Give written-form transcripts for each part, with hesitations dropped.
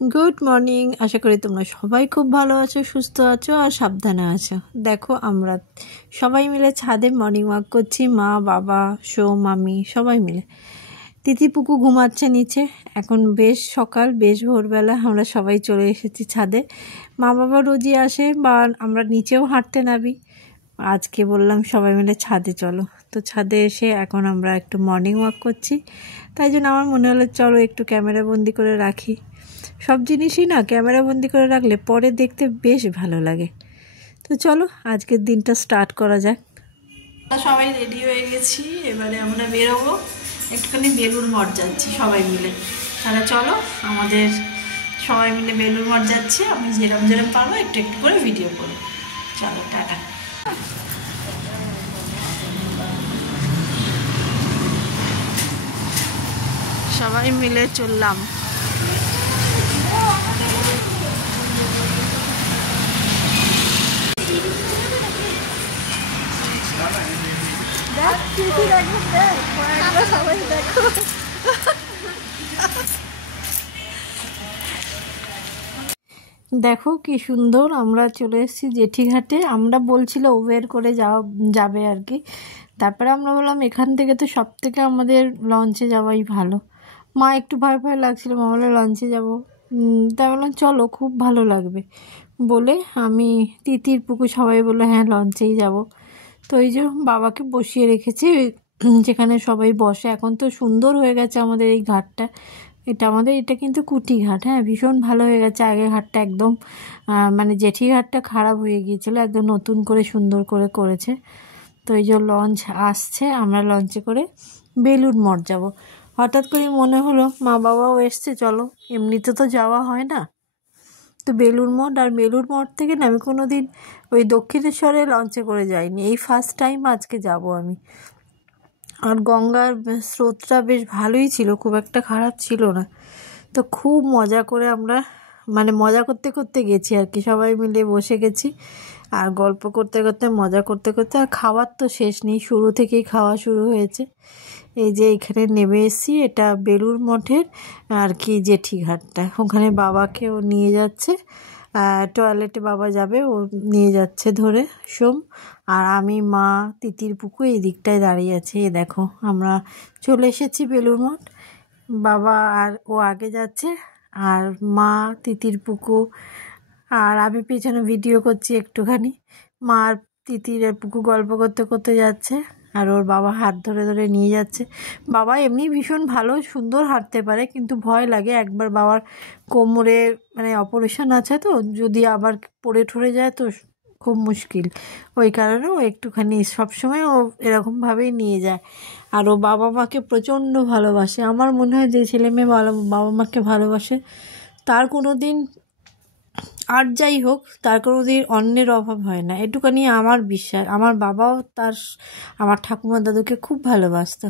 Good morning. আশা করি তোমরা সবাই খুব ভালো আছো, সুস্থ আছো আর সাবধানে আছো। দেখো আমরা সবাই মিলে ছাদে মর্নিং ওয়াক করছি, মা বাবা সোম আমি সবাই মিলে। তিথি পুকু ঘুমাচ্ছে নিচে। এখন বেশ সকাল, বেশ ভোরবেলা আমরা সবাই চলে এসেছি ছাদে। মা বাবা রোজই আসে বা আমরা নিচেও হাঁটতে নামি। আজকে বললাম সবাই মিলে ছাদে চলো, তো ছাদে এসে এখন আমরা একটু মর্নিং ওয়াক করছি। তাই জন্য আমার মনে হলো চলো একটু ক্যামেরা বন্দি করে রাখি। সব জিনিসই না ক্যামেরা বন্দি করে রাখলে পরে দেখতে বেশ ভালো লাগে। তো চলো আজকের দিনটা স্টার্ট করা যাক। সবাই রেডি হয়ে গেছি, এবারে আমরা বেরোবো, একটুখানি বেলুড় মঠ যাচ্ছি সবাই মিলে। তাহলে চলো আমাদের সবাই মিলে বেলুড় মঠ যাচ্ছি। আমি যেরম যেরম পারবো একটু একটু করে ভিডিও করবো। চলো টাটা। সবাই মিলে চললাম। দেখো কি সুন্দর আমরা চলে এসেছি জেঠিঘাটে। আমরা বলছিল ওবের করে যাবে আর কি। তারপরে আমরা বললাম এখান থেকে তো সব থেকে আমাদের লঞ্চে যাওয়াই ভালো। মা একটু ভয় ভয় লাগছিল, মা বললো লঞ্চে যাবো। তাই বললাম চলো, খুব ভালো লাগবে বলে আমি তিতির পুকু সবাই বললো হ্যাঁ লঞ্চেই যাব। তো এই যে বাবাকে বসিয়ে রেখেছি যেখানে সবাই বসে। এখন তো সুন্দর হয়ে গেছে আমাদের এই ঘাটটা। এটা কিন্তু কুটি ঘাট, হ্যাঁ ভীষণ ভালো হয়ে গেছে। আগে ঘাটটা একদম মানে জেঠি ঘাটটা খারাপ হয়ে গিয়েছিল, একদম নতুন করে সুন্দর করে করেছে। তো এই যে লঞ্চ আসছে, আমরা লঞ্চে করে বেলুড় মঠ যাব। হঠাৎ করে মনে হলো মা বাবাও এসছে, চলো, এমনিতে তো যাওয়া হয় না। তো বেলুড় মঠ, আর বেলুড় মঠ থেকে না আমি কোনো দিন ওই দক্ষিণেশ্বরে লঞ্চে করে যাইনি, এই ফার্স্ট টাইম আজকে যাব আমি। আর গঙ্গার স্রোতটা বেশ ভালোই ছিল, খুব একটা খারাপ ছিল না। তো খুব মজা করে আমরা মানে মজা করতে করতে গেছি আর কি, সবাই মিলে বসে গেছি আর গল্প করতে করতে মজা করতে করতে। আর খাওয়ার তো শেষ নেই, শুরু থেকেই খাওয়া শুরু হয়েছে। এই যে এখানে নেমে এসেছি, এটা বেলুড় মঠের আর কি জেঠিঘাটটা। ওখানে বাবাকেও নিয়ে যাচ্ছে, টয়লেটে বাবা যাবে, ও নিয়ে যাচ্ছে ধরে সোম। আর আমি মা তিতির পুকু এই দিকটায় দাঁড়িয়ে আছে। এ দেখো আমরা চলে এসেছি বেলুড় মঠ। বাবা আর ও আগে যাচ্ছে, আর মা তিতির পুকু আর আমি পেছনে ভিডিও করছি একটুখানি। মা আর তিতির আর পুকু গল্প করতে করতে যাচ্ছে, আর ওর বাবা হাত ধরে ধরে নিয়ে যাচ্ছে। বাবা এমনি ভীষণ ভালো সুন্দর হাঁটতে পারে, কিন্তু ভয় লাগে একবার বাবার কোমরে মানে অপারেশন আছে, তো যদি আবার পড়ে ঠরে যায় তো খুব মুশকিল। ওই কারণে ও একটুখানি সবসময় ও এরকমভাবেই নিয়ে যায়। আর ও বাবা মাকে প্রচণ্ড ভালোবাসে। আমার মনে হয় যে ছেলে মেয়ে বাবা মাকে ভালোবাসে তার কোনো দিন, আর যাই হোক, তার কোনো দিন অন্যের অভাব হয় না, এটুখানি আমার বিশ্বাস। আমার বাবাও আমার ঠাকুমা দাদুকে খুব ভালোবাসতো।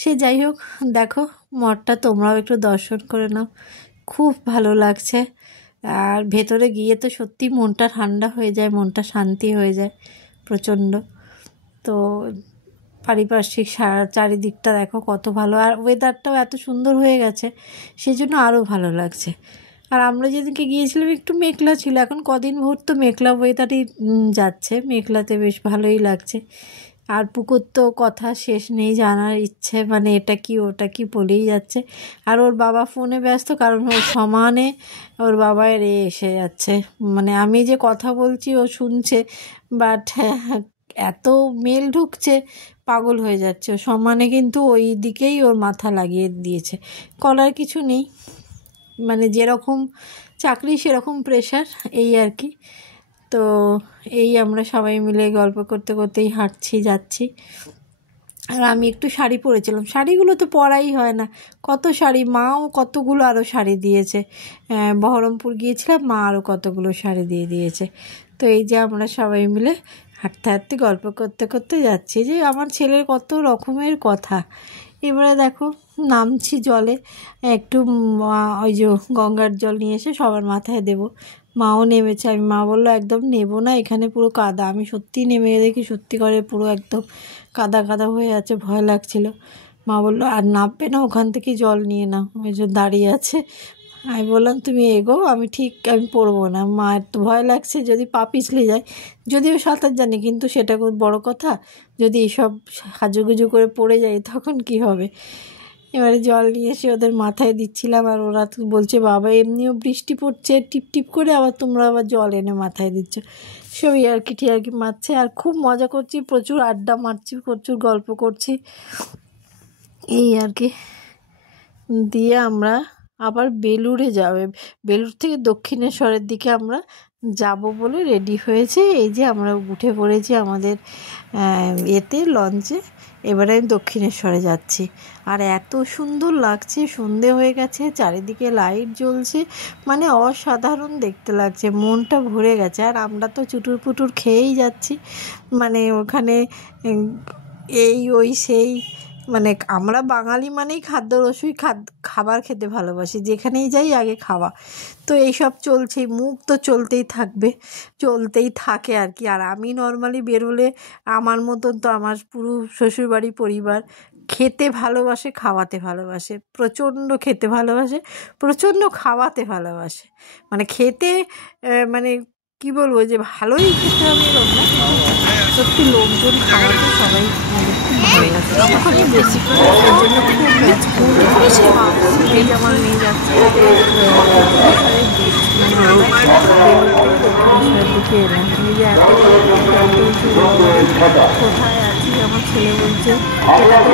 সে যাই হোক, দেখো মঠটা তোমরাও একটু দর্শন করে নাও, খুব ভালো লাগছে। আর ভেতরে গিয়ে তো সত্যি মনটা ঠান্ডা হয়ে যায়, মনটা শান্তি হয়ে যায় প্রচণ্ড। তো পারিপার্শ্বিক চারিদিকটা দেখো কত ভালো, আর ওয়েদারটাও এত সুন্দর হয়ে গেছে, সেই জন্য আরও ভালো লাগছে। আর আমরা যেদিনকে গিয়েছিলাম একটু মেঘলা ছিল, এখন কদিন ভোর তো মেঘলা ওয়েদারই যাচ্ছে, মেঘলাতে বেশ ভালোই লাগছে। আর পুকুর তো কথা শেষ নেই, জানার ইচ্ছে মানে এটা কি ওটা কি বলেই যাচ্ছে। আর ওর বাবা ফোনে ব্যস্ত, কারণ ওর সমানে ওর বাবার এসে যাচ্ছে, মানে আমি যে কথা বলছি ও শুনছে, বাট এত মেল ঢুকছে পাগল হয়ে যাচ্ছে ও সমানে, কিন্তু ওই দিকেই ওর মাথা লাগিয়ে দিয়েছে। করার কিছু নেই, মানে যেরকম চাকরি সেরকম প্রেশার, এই আর কি। তো এই আমরা সবাই মিলে গল্প করতে করতেই হাঁটছি যাচ্ছি। আর আমি একটু শাড়ি পরেছিলাম, শাড়িগুলো তো পরাই হয় না, কত শাড়ি, মাও কতগুলো আরও শাড়ি দিয়েছে। বহরমপুর গিয়েছিলাম, মা আরও কতগুলো শাড়ি দিয়ে দিয়েছে। তো এই যে আমরা সবাই মিলে হাঁটতে হাঁটতে গল্প করতে করতে যাচ্ছি, যে আমার ছেলের কত রকমের কথা। এবারে দেখো নামছি জলে, একটু ওই যে গঙ্গার জল নিয়ে এসে সবার মাথায় দেবো। মাও নেমেছে, মা বললো একদম নেবো না, এখানে পুরো কাদা। আমি সত্যি নেমে দেখি সত্যি করে পুরো একদম কাদা কাদা হয়ে আছে, ভয় লাগছিল। মা বললো আর নামবে না, ওখান থেকে জল নিয়ে নাও। ওই যে দাঁড়িয়ে আছে, আমি বললাম তুমি এগো, আমি পড়বো না, মায়ের তো ভয় লাগছে যদি পা পিছলে যায়। যদিও সাঁতার জানি, কিন্তু সেটা খুব বড় কথা, যদি এসব সাজুগুজু করে পড়ে যায় তখন কি হবে। এবারে জল নিয়ে এসে ওদের মাথায় দিচ্ছিলাম, আর ওরা তো বলছে বাবা এমনিও বৃষ্টি পড়ছে টিপ টিপ করে, আবার তোমরা আবার জল এনে মাথায় দিচ্ছ। সবই আর কি ঠিয়ারকি মারছে, আর খুব মজা করছি, প্রচুর আড্ডা মারছি, প্রচুর গল্প করছি, এই আর কি। দিয়ে আমরা আবার বেলুড়ে যাবে, বেলুড় থেকে দক্ষিণেশ্বরের দিকে আমরা যাব বলে রেডি হয়েছে। এই যে আমরা উঠে পড়েছি আমাদের এতে লঞ্চে, এবারে আমি দক্ষিণেশ্বরে যাচ্ছি। আর এত সুন্দর লাগছে, সন্ধে হয়ে গেছে, চারিদিকে লাইট জ্বলছে, মানে অসাধারণ দেখতে লাগছে, মনটা ভরে গেছে। আর আমরা তো চুটুর পুটুর খেয়েই যাচ্ছি, মানে ওখানে এই ওই সেই, মানে আমরা বাঙালি মানেই খাদ্যরসিক, খাবার খেতে ভালোবাসি, যেখানেই যাই আগে খাওয়া। তো এইসব চলছেই, মুখ তো চলতেই থাকবে, চলতেই থাকে আর কি। আর আমি নর্মালি বেরোলে আমার মতন তো আমার পুরো শ্বশুরবাড়ি পরিবার খেতে ভালোবাসে, খাওয়াতে ভালোবাসে, প্রচণ্ড খেতে ভালোবাসে, প্রচণ্ড খাওয়াতে ভালোবাসে। মানে খেতে মানে কি বলবো, যে ভালোই খেতে হবে এরকম না, সত্যি লোকজন খাওয়াতে সবাই ভালো লাগে। ওখানে বেশি করে সেই জন্য খুব করেছে। এই যে আমার মেয়ে যাচ্ছে দক্ষিণেশ্বরের দিকে এলাম, এই যে এত কোথায় আছি, আমার ছেলে বলছে এটা তো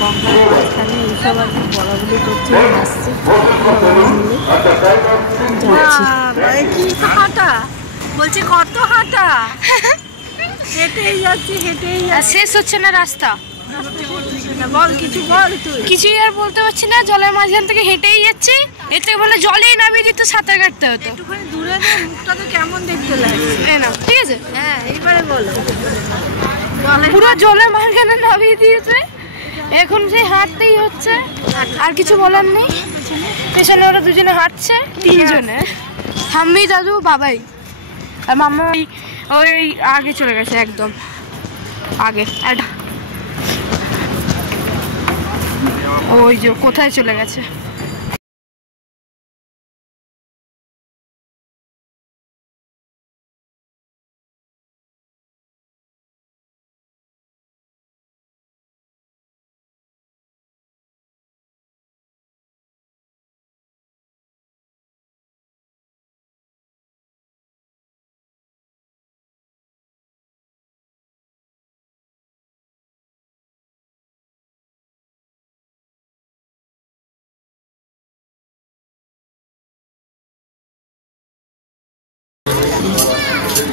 গঙ্গার মাঝখানে, এইসব আর কি বলাবলি করছে, আসছে সবাই মিলে যাচ্ছি। কি হাঁটা বলছে, কত হাঁটা, হেঁটেই যাচ্ছি, হেঁটেই যাচ্ছি, শেষ হচ্ছে না রাস্তা। বল কিছু, বল তুই। কিছুই আর বলতে পারছি না, জলের মাঝখান থেকে হেঁটেই যাচ্ছি। এর থেকে বলে জলেই নামিয়ে দিত, সাঁতার কাটতে হতো। একটুখানি দূরে নে, মুখটা তো কেমন দেখতে লাগছে। না ঠিক আছে, হ্যাঁ এইবারে বলো। পুরো জলের মাঝখানে নামিয়ে দিয়েছে, এখন সেই হাঁটতেই হচ্ছে, আর কিছু বলার নেই। পেছনে ওরা দুজনে হাঁটছে, তিনজনে, ঠাম্মি, দাদু, বাবাই, আর মামা ওই আগে চলে গেছে, একদম আগে। ওই যে কোথায় চলে গেছে।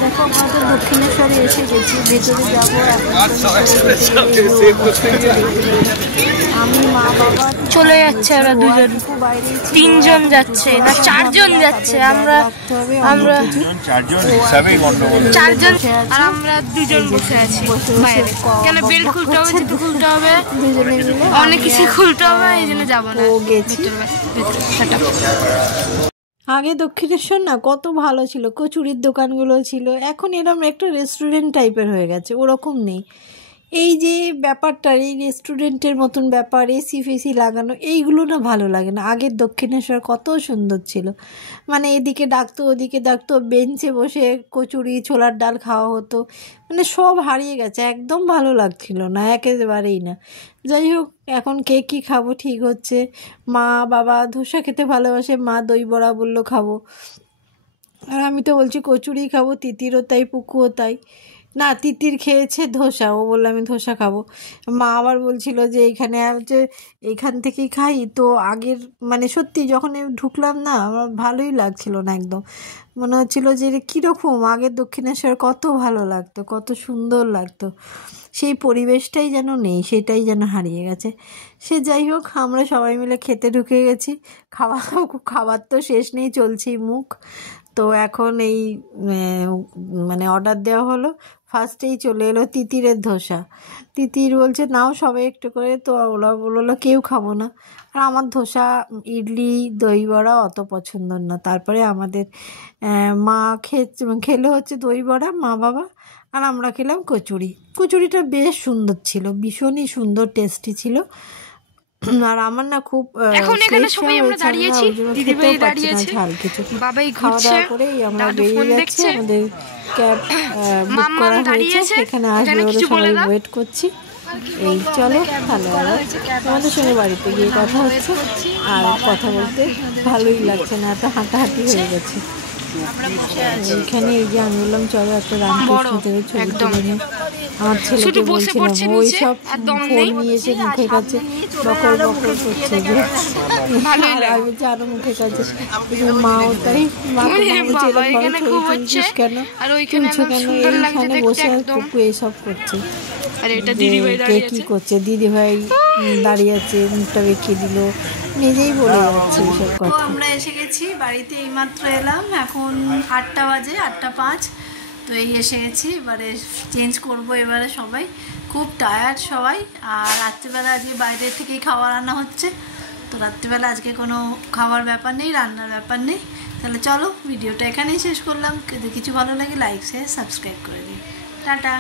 দেখো আমাদের দক্ষিণেশ্বরে এসে গেছি, ভেতরে যাবো। আমি মা বাবা চলে যাচ্ছে, ওরা দুজন, তিনজন যাচ্ছে না চারজন যাচ্ছে, আমরা চারজন, আর আমরা দুজন বসে আছি বাইরে। কেন বেল্ট খুলতে হবে, জুতো খুলতে হবে, দুজনে মিলে অনেক কিছু খুলতে হবে, এই জন্য যাবো না। গেছি। আগে দক্ষিণেশ্বর না কত ভালো ছিল, কচুরির দোকানগুলো ছিল, এখন এরকম একটা রেস্টুরেন্ট টাইপের হয়ে গেছে, ওরকম নেই। এই যে ব্যাপারটা, এই রেস্টুরেন্টের মতন ব্যাপার, এসি ফেসি লাগানো, এইগুলো না ভালো লাগে না। আগের দক্ষিণেশ্বর কত সুন্দর ছিল, মানে এদিকে ডাকতো ওদিকে ডাকতো, বেঞ্চে বসে কচুরি ছোলার ডাল খাওয়া হতো, মানে সব হারিয়ে গেছে, একদম ভালো লাগছিল না, একেবারেই না। যাই হোক, এখন কে কী খাবো ঠিক হচ্ছে। মা বাবা ধোসা খেতে ভালোবাসে, মা দই বড়া বললো খাবো, আর আমি তো বলছি কচুরি খাবো, তিতিরও তাই, পুকুও তাই। না, তিতির খেয়েছে ধোসা, ও বললো আমি ধোসা খাবো। মা আবার বলছিল যে এইখান থেকেই খাই। তো আগের মানে সত্যি যখন ঢুকলাম না, আমার ভালোই লাগছিল না একদম, মনে হচ্ছিল যে কীরকম আগের দক্ষিণেশ্বর কত ভালো লাগতো, কত সুন্দর লাগতো, সেই পরিবেশটাই যেন নেই, সেটাই যেন হারিয়ে গেছে। সে যাই হোক, আমরা সবাই মিলে খেতে ঢুকে গেছি, খাবার তো শেষ নেই, চলছেই মুখ। তো এখন এই মানে অর্ডার দেওয়া হলো, ফার্স্টেই চলে এলো তিতিরের ধোসা। তিতির বলছে নাও সবাই একটু করে, তো ওরা বললো কেউ খাবো না। আর আমার ধোসা, ইডলি, দই বড়া অত পছন্দ না। তারপরে আমাদের মা খেলো হচ্ছে দই বড়া, মা বাবা, আর আমরা খেলাম কচুরি। কচুরিটা বেশ সুন্দর ছিল, ভীষণই সুন্দর টেস্টি ছিল। আর আমার না খুব এখন এখানে সবাই আমরা দাঁড়িয়েছি, দিদিভাই দাঁড়িয়েছে, ঝাল কিছু বাবাই খাওয়া ঘুরছে, দাওয়া করেই আমরা দাদু ফোন বেরিয়ে যাচ্ছি। দেখছে, আমাদের ক্যাব বুক মাম্মা করা হয়েছে, দাঁড়িয়েছে, এখানে আসবে এখানে ওরা কিছু বলে সবাই দাও। ওয়েট করছি। এই চলো তাহলে তোমাদের সঙ্গে বাড়িতে গিয়ে কথা হচ্ছে। আর কথা বলতে ভালোই লাগছে না, এত হাঁটাহাঁটি হয়ে গেছে এইখানে। এই যে আমি বললাম চলো একটা রামকৃষ্ণ থেকে ছবি তুলে নিই। আমার ছেলেকে বলছিলাম ওই সব ফোন নিয়ে এসে মুখের কাছে বকর বকর করছে যে আর আমি বলছি আরো মুখের কাছে। মাও তাই মাকে তুলছিস কেন, তুলছো কেন, এইখানে বসে কুকু এইসব করছে। কে কি করছে, দিদি ভাই দাঁড়িয়ে আছে, মুখটা রেখে দিল, নিজেই বলে যাচ্ছে এইসব কথা। আমরা এসে গেছি বাড়িতে, এইমাত্র এলাম, এখন 8টা বাজে, 8:05। তো এই এসে গেছি, এবারে চেঞ্জ করবো। এবারে সবাই খুব টায়ার্ড সবাই। আর রাত্রিবেলা আজকে বাইরে থেকেই খাবার আনা হচ্ছে, তো রাত্রিবেলা আজকে কোনো খাবার ব্যাপার নেই, রান্নার ব্যাপার নেই। তাহলে চলো ভিডিওটা এখানেই শেষ করলাম। যদি কিছু ভালো লাগে লাইক শেয়ার সাবস্ক্রাইব করে দিই। টাটা।